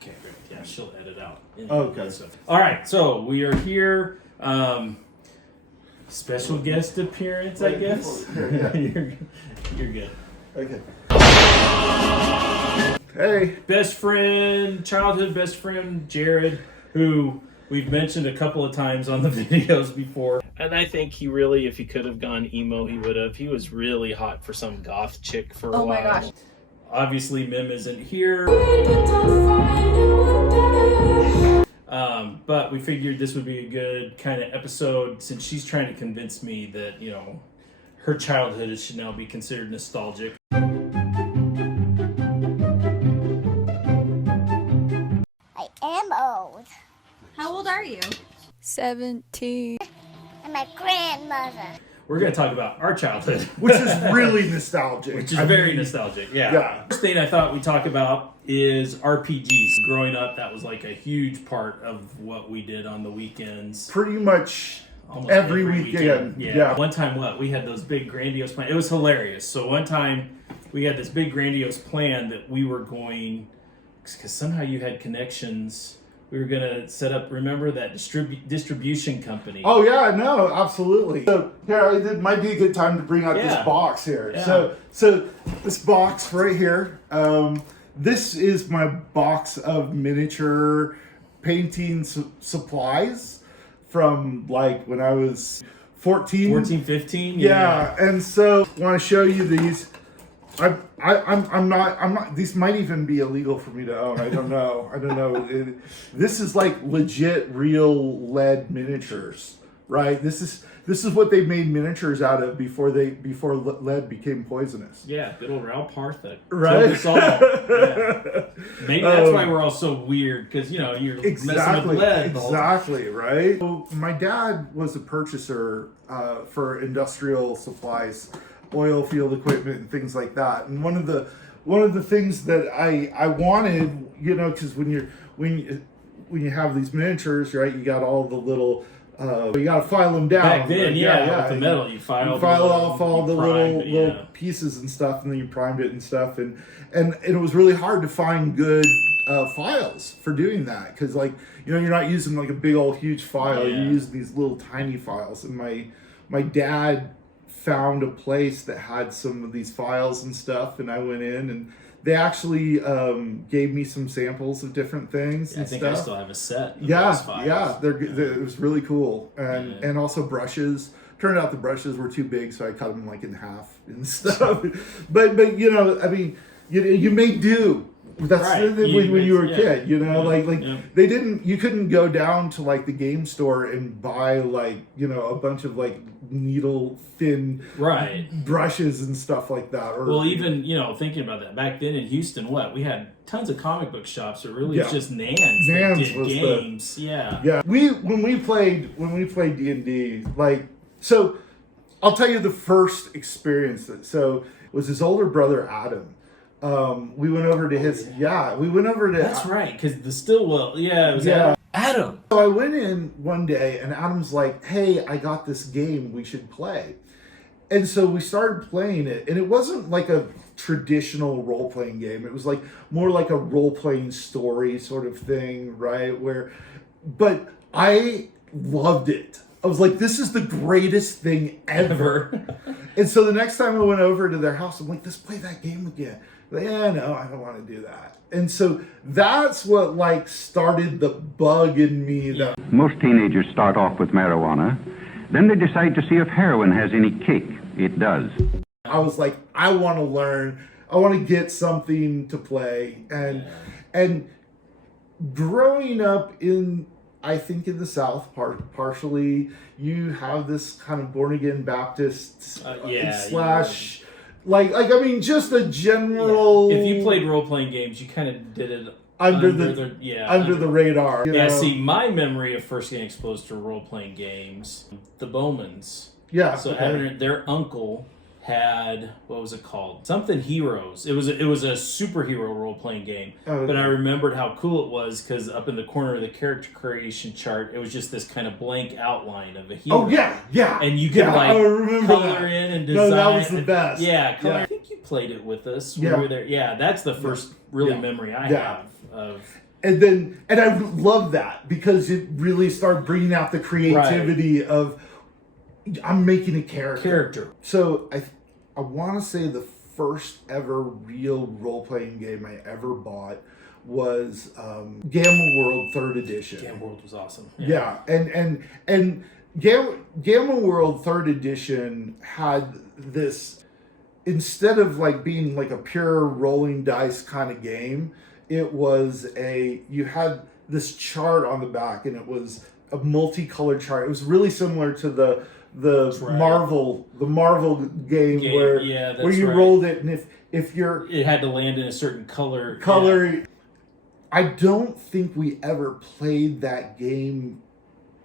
Okay, great. Yeah, she'll edit out. Okay. All right, so we are here. Special guest appearance, I guess. Yeah. You're good. Okay. Hey. Best friend, childhood best friend, Jared, who we've mentioned a couple of times on the videos before. And I think he really, if he could have gone emo, he would have. He was really hot for some goth chick for a while. Oh my gosh. Obviously, Mim isn't here. But we figured this would be a good kind of episode since she's trying to convince me that, you know, her childhood should now be considered nostalgic. I am old. How old are you? 17. I'm my grandmother. We're going to talk about our childhood. Which is really nostalgic. Which is very nostalgic, yeah. Yeah. First thing I thought we'd talk about is RPGs. Growing up, that was like a huge part of what we did on the weekends. Pretty much Almost every weekend. Yeah. One time, we had those big grandiose plans. It was hilarious. So one time, we had this big grandiose plan that we were going, because somehow you had connections. We were going to set up, remember that distribution company? Oh, yeah, no, absolutely. So, here, it might be a good time to bring out this box here. Yeah. So this box right here, this is my box of miniature painting supplies from, like, when I was 14. 14, 15? Yeah, and so I want to show you these. I'm not. These might even be illegal for me to own. I don't know. This is like legit, real lead miniatures, right? This is what they made miniatures out of before lead became poisonous. Yeah, good old Ralph Partha. Right? Killed us all. Yeah. Maybe that's why we're all so weird, because, you know, you're messing with lead. Exactly, right? So my dad was a purchaser for industrial supplies, oil field equipment and things like that. And one of the things that I wanted, you know, because when you have these miniatures, right, you got all the little you got to file them down. Back then, with the metal, you file off all the little pieces and stuff, and then you primed it and stuff, and it was really hard to find good files for doing that, because, like, you know, you're not using like a big old huge file. You use these little tiny files, and my dad found a place that had some of these files and stuff, and I went in, and they actually gave me some samples of different things and stuff. I still have a set of those files. It was really cool. And also brushes. Turned out the brushes were too big, so I cut them like in half and stuff. but you know, I mean, you may do. That's right. when you were a kid, you know, they didn't. You couldn't go down to like the game store and buy, like, you know, a bunch of like needle thin brushes and stuff like that. Or, well, even, you know, thinking about that back then in Houston, we had tons of comic book shops. It really was just Nans that did games. Yeah. When we played D&D, like, so I'll tell you the first experience. So it was his older brother Adam. We went over to his. That's right, because the Stillwell. Yeah, it was Adam. So I went in one day, and Adam's like, "Hey, I got this game we should play," and so we started playing it, and it wasn't like a traditional role-playing game. It was like more like a role-playing story sort of thing, right? But I loved it. I was like, this is the greatest thing ever. And so the next time I went over to their house, I'm like, let's play that game again. Like, no, I don't want to do that. And so that's what, like, started the bug in me. Most teenagers start off with marijuana. Then they decide to see if heroin has any kick. It does. I was like, I want to learn. I want to get something to play. And growing up I think in the South, partially, you have this kind of born-again Baptist slash... Like I mean, just a general... If you played role-playing games, you kind of did it under the radar. You know? See, my memory of first getting exposed to role-playing games, the Bowmans. Yeah. So their uncle had, what was it called? Something Heroes. It was a superhero role-playing game. Okay. But I remembered how cool it was because up in the corner of the character creation chart, it was just this kind of blank outline of a hero. Oh, yeah. And you could color in and design. No, that was the best. Yeah, I think you played it with us when we were there. Yeah, that's the first memory I have of and I love that because it really started bringing out the creativity of I'm making a character. So I want to say the first ever real role-playing game I ever bought was Gamma World 3rd Edition. Gamma World was awesome. Yeah, and Gamma World 3rd Edition had this, instead of like being like a pure rolling dice kind of game, it was you had this chart on the back, and it was a multicolored chart. It was really similar to the Marvel game where you rolled it, and if you're, it had to land in a certain color. Yeah. I don't think we ever played that game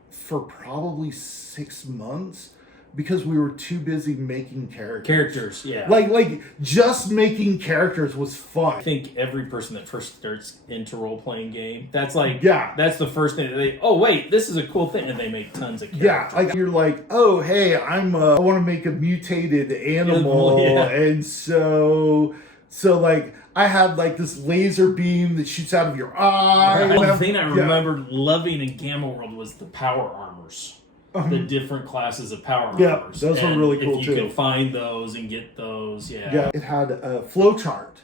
for probably 6 months because we were too busy making characters. Yeah. Like just making characters was fun. I think every person that first starts into role-playing game, that's that's the first thing that oh wait, this is a cool thing, and they make tons of characters. Yeah, like you're like, oh hey, I want to make a mutated animal, and so like I had like this laser beam that shoots out of your eye. Right. The thing I remember loving in Gamma World was the power armors. The different classes of power armors. Those were really cool if too. you could find those and get those, Yeah, it had a flow chart.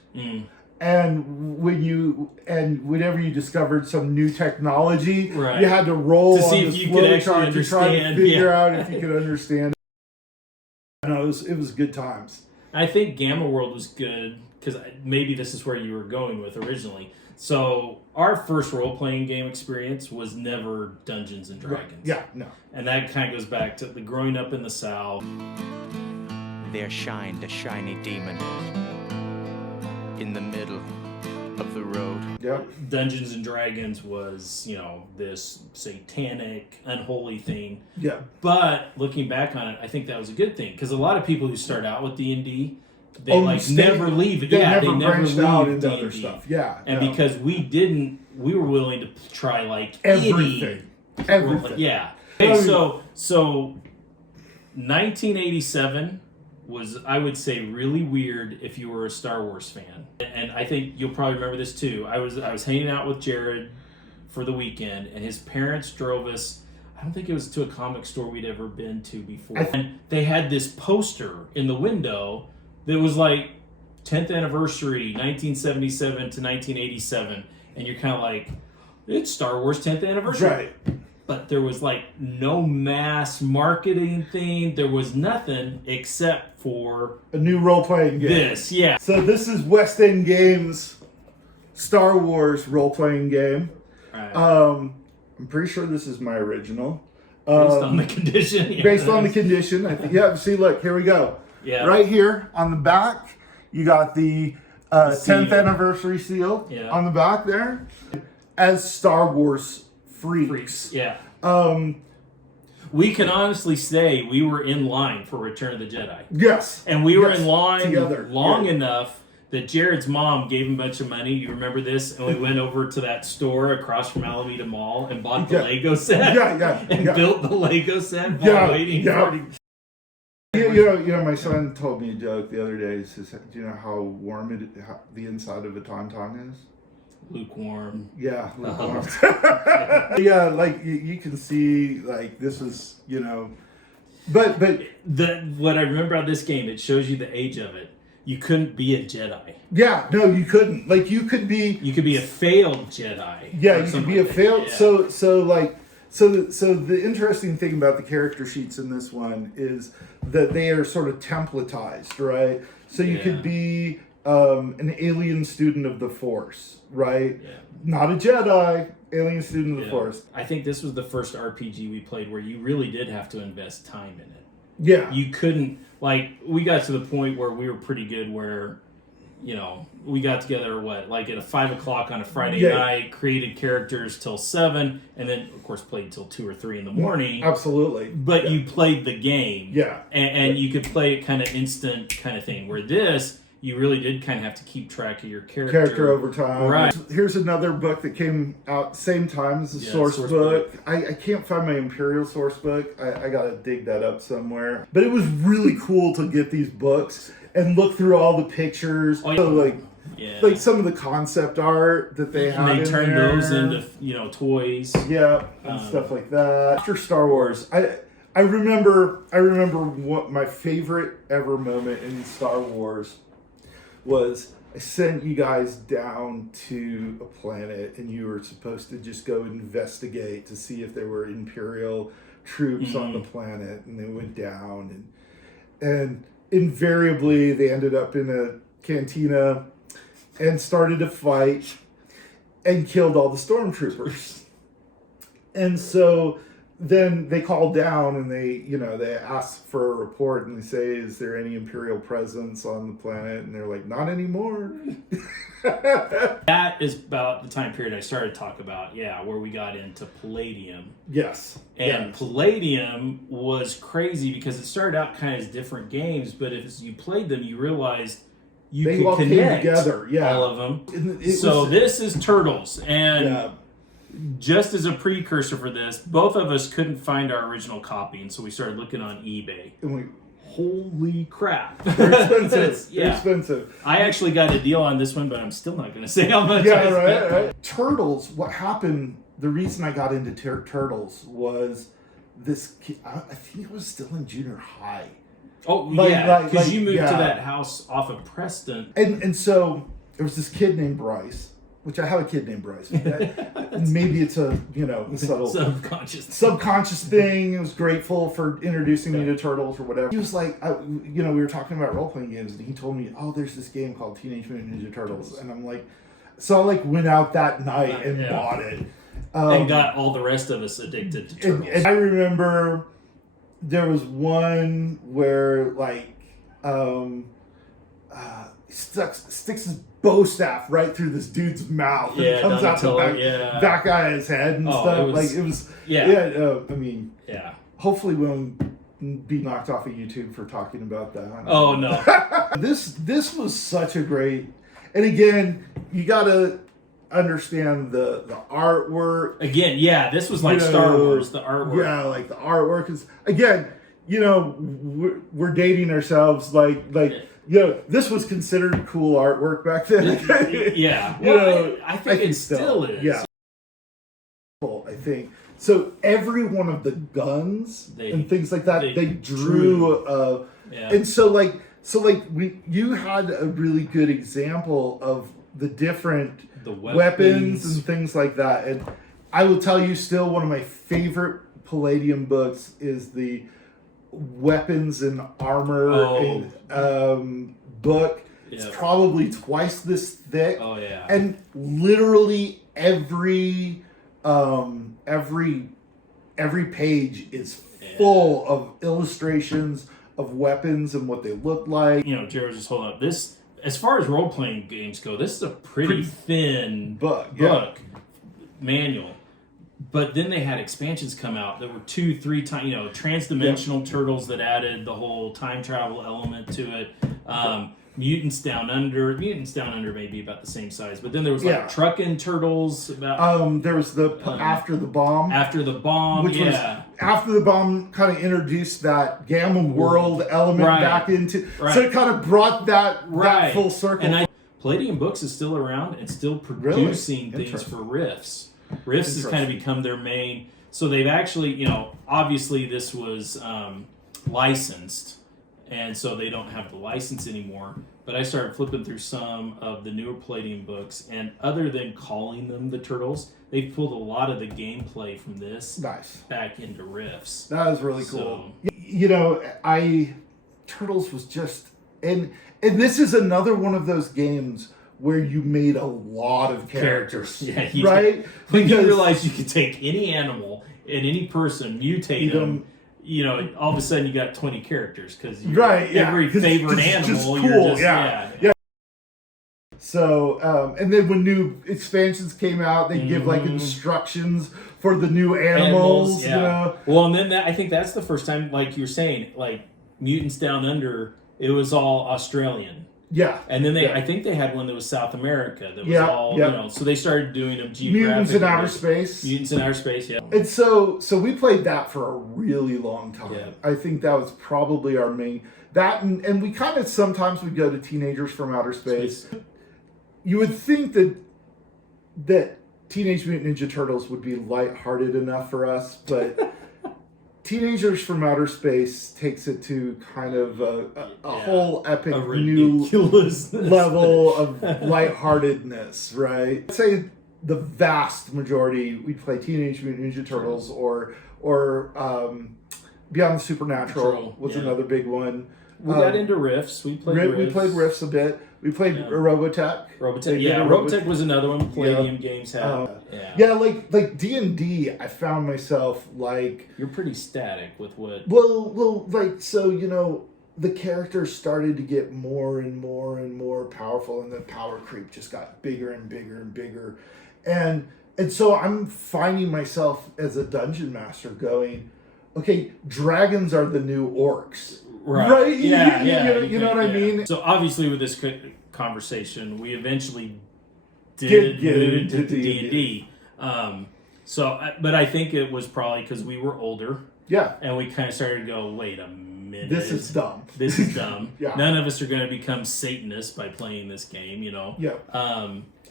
And whenever you discovered some new technology, you had to roll to see on if this you flow could actually chart to try to understand. figure out if you could understand. No, it was good times. I think Gamma World was good because maybe this is where you were going with originally. So our first role-playing game experience was never Dungeons and Dragons. Right. Yeah, no. And that kind of goes back to the growing up in the South. There shined a shiny demon in the middle of the road. Yep. Dungeons and Dragons was, this satanic, unholy thing. Yeah. But looking back on it, I think that was a good thing because a lot of people who start out with D&D, they never leave it. They never branched leave out into D&D. other stuff. Yeah. And because we were willing to try like everything. Yeah. Okay, so 1987 was, I would say, really weird if you were a Star Wars fan. And I think you'll probably remember this too. I was hanging out with Jared for the weekend, and his parents drove us, I don't think it was to a comic store we'd ever been to before. And they had this poster in the window that was like 10th anniversary, 1977 to 1987. And you're kind of like, it's Star Wars 10th anniversary. Right. But there was like no mass marketing thing. There was nothing except for a new role-playing game. This, yeah. So this is West End Games' Star Wars role-playing game. Right. I'm pretty sure this is my original. Based on the condition. Yeah. Based on the condition. Yeah, see, look, here we go. Yeah. Right here on the back, you got the 10th anniversary seal on the back there. As Star Wars freaks. Yeah. We can honestly say we were in line for Return of the Jedi. Yes. And we were in line together. long enough that Jared's mom gave him a bunch of money. You remember this? And we went over to that store across from Alameda Mall and bought the Lego set. And built the Lego set while waiting for it. You know, my son told me a joke the other day. He says, do you know how warm the inside of a tauntaun is? Lukewarm. Yeah, lukewarm. Yeah, like you can see, like this was, but what I remember about this game, it shows you the age of it. You couldn't be a Jedi. Yeah, no, you couldn't. Like you could be a failed Jedi. Yeah, you could be a failed. Yeah. So the interesting thing about the character sheets in this one is that they are sort of templatized, right? So you could be an alien student of the Force, right? Yeah. Not a Jedi, alien student of the Force. I think this was the first RPG we played where you really did have to invest time in it. Yeah. You couldn't, we got to the point where we were pretty good where, we got together, at 5 o'clock on a Friday night, created characters till 7, and then, of course, played till 2 or 3 in the morning. Absolutely. But you played the game. Yeah. And you could play it kind of instant kind of thing, where this, you really did kind of have to keep track of your character over time. Right. Here's another book that came out same time as the source book. I can't find my Imperial source book. I gotta dig that up somewhere. But it was really cool to get these books and look through all the pictures. Oh, yeah. So Yeah. like some of the concept art that they had. And they in turned there. those into toys. Yeah, and stuff like that. After Star Wars, I remember what my favorite ever moment in Star Wars was. I sent you guys down to a planet, and you were supposed to just go investigate to see if there were Imperial troops on the planet, and they went down, and invariably they ended up in a cantina and started to fight and killed all the stormtroopers. And so then they called down and they ask for a report, and they say, is there any Imperial presence on the planet? And they're like, not anymore. That is about the time period I started to talk about, where we got into palladium. Yes. And palladium was crazy because it started out kind of as different games, but as you played them, you realized they could all connect came together, all of them. This is Turtles, and just as a precursor for this, both of us couldn't find our original copy, and so we started looking on eBay. And we, holy crap. They're expensive. Yeah. They're expensive. I actually got a deal on this one, but I'm still not going to say how much Yeah, I spent. right. Turtles, what happened, the reason I got into Turtles was this kid, I think it was still in junior high. Oh, Like, because you moved yeah. to that house off of Preston. And so there was this kid named Bryce, which I have a kid named Bryce. Maybe it's a, subtle subconscious thing. I was grateful for introducing me to Turtles or whatever. He was like, we were talking about role-playing games, and he told me, oh, there's this game called Teenage Mutant Ninja Turtles. And I'm like, so I went out that night and bought it. And got all the rest of us addicted to Turtles. And I remember there was one where sticks his bow staff right through this dude's mouth and it comes out the back of his head and stuff. Hopefully we won't be knocked off of YouTube for talking about that. Oh no. This was such a great, and again, you gotta understand the artwork. Again, this was like Star Wars, the artwork. Yeah, like the artwork is, again, we're dating ourselves, this was considered cool artwork back then. I think it still is. Yeah. I think. So every one of the guns and things like that, they drew. And you had a really good example of the different weapons and things like that. And I will tell you, still one of my favorite Palladium books is the weapons and armor book. It's probably twice this thick. Oh yeah. And literally every page is full of illustrations of weapons and what they look like. Jared was just holding up this. As far as role playing games go, this is a pretty thin book manual. But then they had expansions come out that were 2-3 times, transdimensional turtles that added the whole time travel element to it. Mutants Down Under may be about the same size, but then there was Truckin' Turtles. About there was the After the Bomb. After the Bomb, which was After the Bomb kind of introduced that Gamma World element back into, so it kind of brought that full circle. And Palladium Books is still around and still producing things for Riffs. Riffs has kind of become their main. So they've actually, obviously this was licensed, and so they don't have the license anymore. But I started flipping through some of the newer Palladium books, and other than calling them the Turtles, they've pulled a lot of the gameplay from this back into Riffs. That is really cool. Turtles was just, and this is another one of those games where you made a lot of characters. Right? When you realize you could take any animal and any person, mutate them, all of a sudden you got 20 characters because every favorite animal, So, and then when new expansions came out, they give instructions for the new animals. Well, and then I think that's the first time, like you're saying, like Mutants Down Under, it was all Australian. Yeah. And then I think they had one that was South America that was all, so they started doing them geographically. Mutants in Outer Space. Mutants in Outer Space, yeah. And so we played that for a really long time. Yeah. I think that was probably our main, and we kind of sometimes would go to Teenagers from Outer Space. you would think that Teenage Mutant Ninja Turtles would be lighthearted enough for us, but Teenagers from Outer Space takes it to kind of a whole epic new level of lightheartedness, right? I'd say the vast majority, we play Teenage Mutant Ninja Turtles or Beyond the Supernatural was another big one. We got into Riffs. We played Riffs. We played Riffs a bit. We played Robotech. Robotech was another one. Palladium Games had. Like D&D, I found myself like... You're pretty static with what... Well, like, so, you know, the characters started to get more and more and more powerful, and the power creep just got bigger and bigger and bigger. And so I'm finding myself as a dungeon master going, okay, dragons are the new orcs. Right? You know what I mean? So obviously with this conversation, we eventually did get into D&D. But I think it was probably because we were older. Yeah. And we kind of started to go, wait a minute. This is dumb. This is dumb. Yeah. None of us are going to become Satanists by playing this game, you know? Yeah.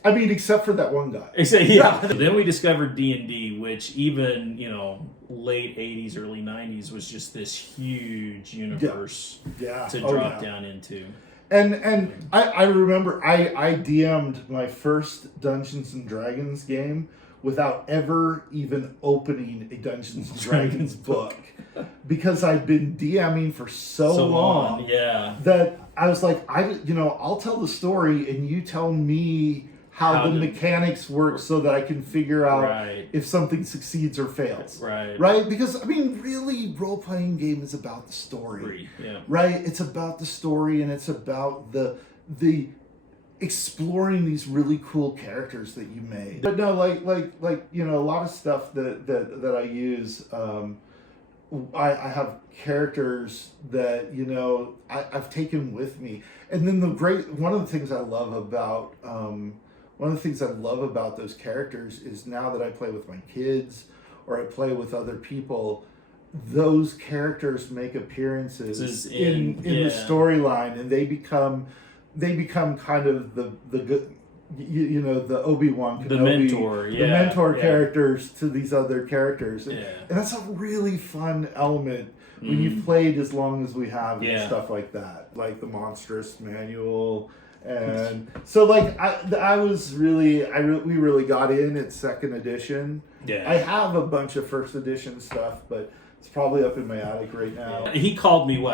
I mean, except for that one guy. Then we discovered D&D, which even, you know, late 80s, early 90s was just this huge universe to drop down into. And I remember I DM'd my first Dungeons & Dragons game without ever even opening a Dungeons & Dragons book. Because I'd been DMing for so long that I was like, I'll tell the story and you tell me how the mechanics work so that I can figure out if something succeeds or fails. Right? Because, I mean, really, role-playing game is about the story. Right? It's about the story, and it's about the exploring these really cool characters that you made. But no, like you know, a lot of stuff that I use, I have characters that, you know, I've taken with me. And then one of the things I love about those characters is now that I play with my kids or I play with other people, those characters make appearances in the storyline, and they become kind of the good, you know, the Obi-Wan Kenobi, the mentor characters to these other characters, and that's a really fun element when you've played as long as we have and stuff like that, like the Monstrous Manual. And so, like, we really got in at second edition. I have a bunch of first edition stuff, but it's probably up in my attic right now. He called me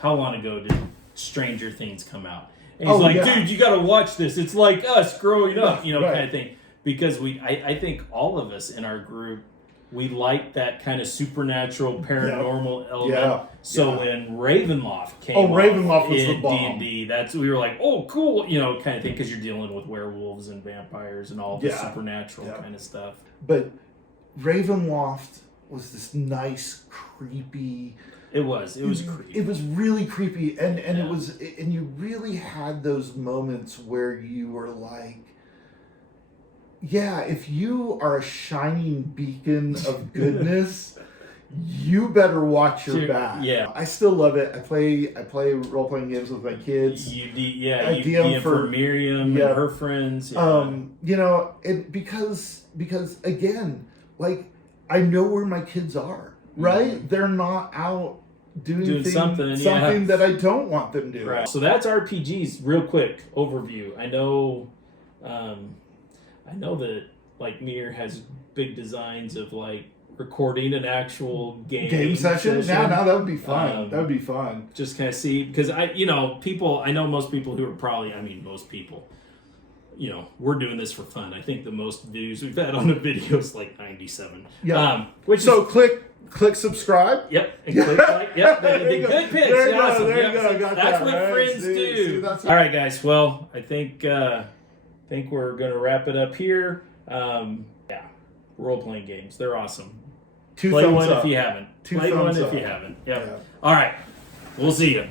how long ago did Stranger Things come out? And he's dude, you got to watch this. It's like us growing up, you know, kind of thing. Because I think all of us in our group, we like that kind of supernatural, paranormal element. So when Ravenloft came Ravenloft was the bomb. D&D, we were like, oh, cool, you know, kind of thing, because you're dealing with werewolves and vampires and all the supernatural kind of stuff. But Ravenloft was this nice, creepy... It was creepy. It was really creepy, and it was, and you really had those moments where you were like, yeah, if you are a shining beacon of goodness, you better watch your back. Yeah, I still love it. I play role playing games with my kids. You DM for Miriam and her friends. You know, because again, like, I know where my kids are. Right? They're not out doing something that I don't want them doing. Right. So that's RPGs. Real quick overview. I know that, like, Mir has big designs of, like, recording an actual game session. Yeah, no, that would be fun. That would be fun. Just kind of see, because I know most people who are probably, most people, you know, we're doing this for fun. I think the most views we've had on a video is like 97. Yeah. Click subscribe. Yep. And click like. Yep. The good pitch. There you go. That's what friends do. All right, guys. Well, I think we're gonna wrap it up here. Role playing games. They're awesome. Play one if you haven't. Play one if you haven't. Yep. Yeah. All right. We'll see you.